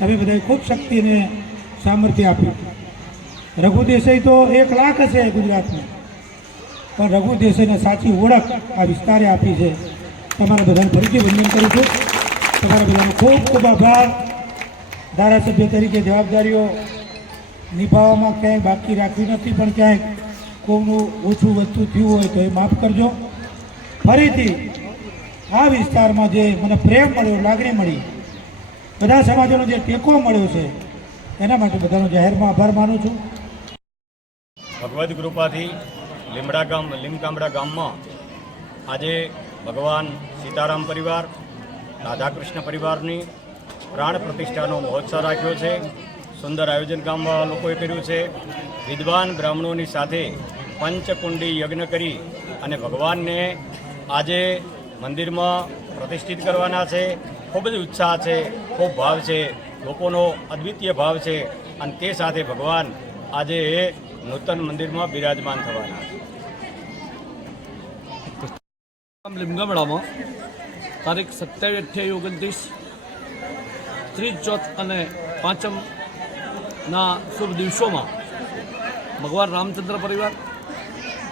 તમે બધાએ ખૂબ શક્તિ અને સામર્થ્ય આપ્યું. રઘુ દેસાઈ તો એક લાખ હશે ગુજરાતમાં. પણ રઘુ દેસાઈને સાચી ઓળખ આ વિસ્તારે આપી છે. તમારા બધાને ફરીથી વંદન કરું છું. તમારા બધાનો ખૂબ ખૂબ આભાર. ધારાસભ્ય તરીકે જવાબદારીઓ નિભાવવામાં ક્યાંય બાકી રાખવી નથી, પણ ક્યાંય કોઈનું ઓછું વધતું થયું હોય તો એ માફ કરજો. ફરીથી આ વિસ્તારમાં જે મને પ્રેમ મળ્યો, લાગણી મળી બધા સમાજોનો જે ટેકો મળ્યો છે, એના માટે બધાનો જાહેરમાં આભાર માનું છું. ભગવદ્ કૃપાથી લીમડા ગામ, લીમકામડા ગામમાં આજે ભગવાન સીતારામ પરિવાર, રાધાકૃષ્ણ પરિવારની પ્રાણ પ્રતિષ્ઠાનો મહોત્સવ રાખ્યો છે. સુંદર આયોજન ગામમાં લોકોએ કર્યું છે. વિદ્વાન બ્રાહ્મણોની સાથે પંચકુંડી યજ્ઞ કરી અને ભગવાનને આજે મંદિરમાં પ્રતિષ્ઠિત કરવાના છે. ખૂબ જ ઉત્સાહ છે, ખૂબ ભાવ છે, લોકોનો અદ્વિતીય ભાવ છે અને તે સાથે ભગવાન આજે એ નૂતન મંદિરમાં બિરાજમાન થવાના છે. તારીખ સત્યાવીસ અઠ્યાવીસ ઓગણત્રીસ ત્રીસ ચોથ અને પાંચમના શુભ દિવસોમાં ભગવાન રામચંદ્ર પરિવાર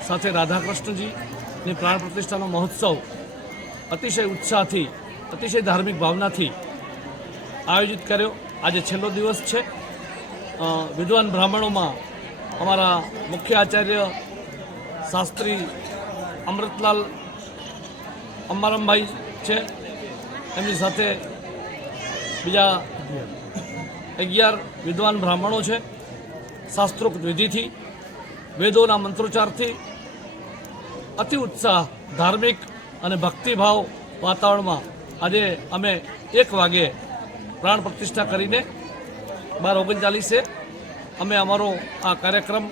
સાથે રાધાકૃષ્ણજીની પ્રાણ પ્રતિષ્ઠાનો મહોત્સવ અતિશય ઉત્સાહથી અતિશય ધાર્મિક ભાવનાથી આયોજિત કર્યો. આજે છેલ્લો દિવસ છે. વિદ્વાન બ્રાહ્મણોમાં અમારા મુખ્ય આચાર્ય શાસ્ત્રી અમૃતલાલ અંબારામભાઈ છે. એમની સાથે બીજા અગિયાર વિદ્વાન બ્રાહ્મણો છે. શાસ્ત્રોક્ત વિધિથી, વેદોના મંત્રોચ્ચારથી અતિ ઉત્સાહ, ધાર્મિક અને ભક્તિભાવ વાતાવરણમાં આજે અમે એક વાગે પ્રાણ પ્રતિષ્ઠા કરીને બાર ઓગણચાલીસે અમે અમારો આ કાર્યક્રમ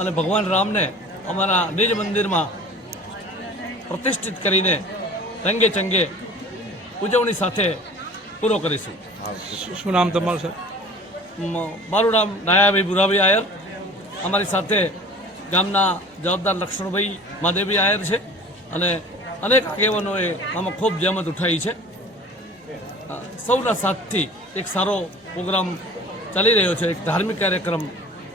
અને ભગવાન રામને અમારા નિજ મંદિરમાં પ્રતિષ્ઠિત કરીને રંગે ચંગે ઉજવણી સાથે પૂરો કરીશું. શું નામ તમારું છે મારું નામ નાયાભાઈ ભુરાભાઈ આયર. અમારી સાથે ગામના જવાબદાર લક્ષ્મણભાઈ મહાદેવી આયર છે અને અનેક આગેવાનોએ આમાં ખૂબ જહેમત ઉઠાવી છે. સૌના સાથથી એક સારો પ્રોગ્રામ ચાલી રહ્યો છે, એક ધાર્મિક કાર્યક્રમ